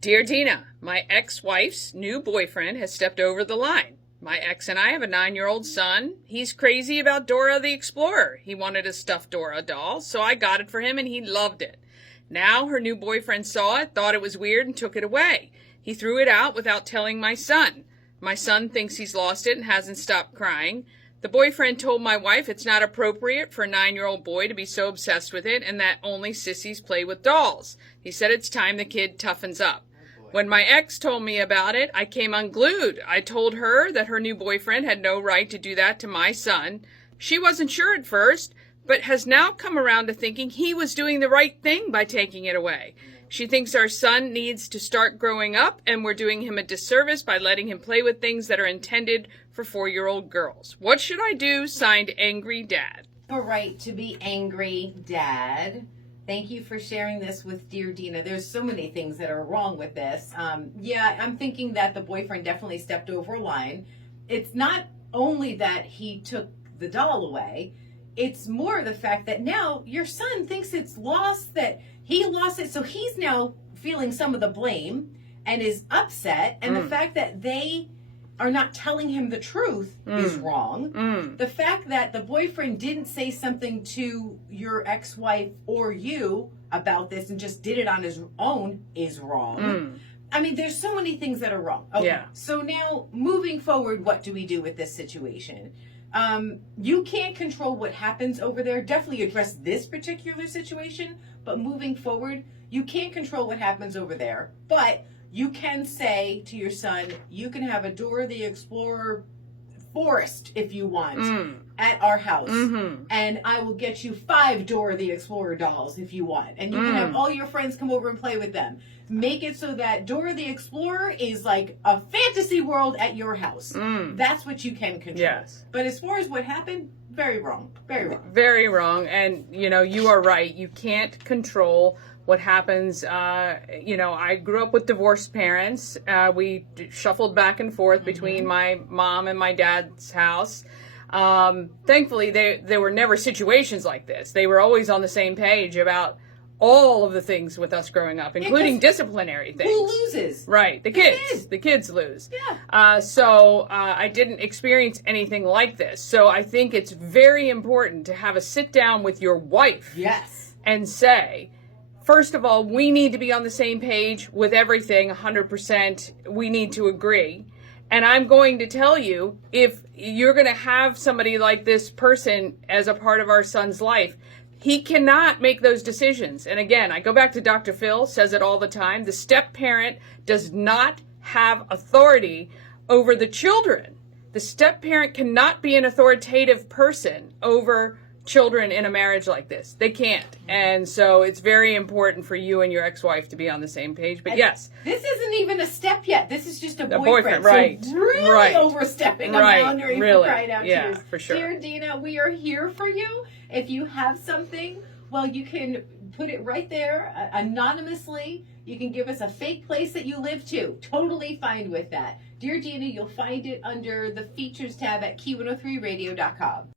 Dear Dina, my ex-wife's new boyfriend has stepped over the line. My ex and I have a 9-year-old son. He's crazy about Dora the Explorer. He wanted a stuffed Dora doll, so I got it for him and he loved it. Now her new boyfriend saw it, thought it was weird, and took it away. He threw it out without telling my son. My son thinks he's lost it and hasn't stopped crying. The boyfriend told my wife it's not appropriate for a 9-year-old boy to be so obsessed with it and that only sissies play with dolls. He said it's time the kid toughens up. When my ex told me about it, I came unglued. I told her that her new boyfriend had no right to do that to my son. She wasn't sure at first, but has now come around to thinking he was doing the right thing by taking it away. She thinks our son needs to start growing up and we're doing him a disservice by letting him play with things that are intended for 4-year-old girls. What should I do? Signed, Angry Dad. A right to be angry, Dad. Thank you for sharing this with dear Dina. There's so many things that are wrong with this. Yeah, I'm thinking that the boyfriend definitely stepped over a line. It's not only that he took the doll away, it's more the fact that now your son thinks it's lost, that he lost it, so he's now feeling some of the blame and is upset. And the fact that they are not telling him the truth is wrong. The fact that the boyfriend didn't say something to your ex-wife or you about this and just did it on his own is wrong. I mean, there's so many things that are wrong. Okay, yeah. So now, moving forward, what do we do with this situation? You can't control what happens over there. Definitely address this particular situation, but moving forward, you can't control what happens over there. But you can say to your son, you can have a Dora the Explorer forest if you want at our house. And I will get you 5 Dora the Explorer dolls if you want. And you can have all your friends come over and play with them. Make it so that Dora the Explorer is like a fantasy world at your house. That's what you can control. Yes. But as far as what happened, very wrong. Very wrong. Very wrong. And, you are right. You can't control what happens. I grew up with divorced parents. We shuffled back and forth between my mom and my dad's house. Thankfully, there were never situations like this. They were always on the same page about all of the things with us growing up, including disciplinary things. Who loses? Right, the kids. The kids lose. Yeah. So I didn't experience anything like this. So I think it's very important to have a sit down with your wife. Yes. And say, first of all, we need to be on the same page with everything, 100%. We need to agree. And I'm going to tell you, if you're going to have somebody like this person as a part of our son's life, he cannot make those decisions. And again, I go back to Dr. Phil, says it all the time. The step parent does not have authority over the children. The step parent cannot be an authoritative person over children in a marriage like this. They can't. And so it's very important for you and your ex-wife to be on the same page. But yes. This isn't even a step yet. This is just a boyfriend. Right. So really overstepping a boundary for crying out yeah, tears. For sure. Dear Dina, we are here for you. If you have something, well, you can put it right there anonymously. You can give us a fake place that you live too. Totally fine with that. Dear Dina, you'll find it under the features tab at key103radio.com.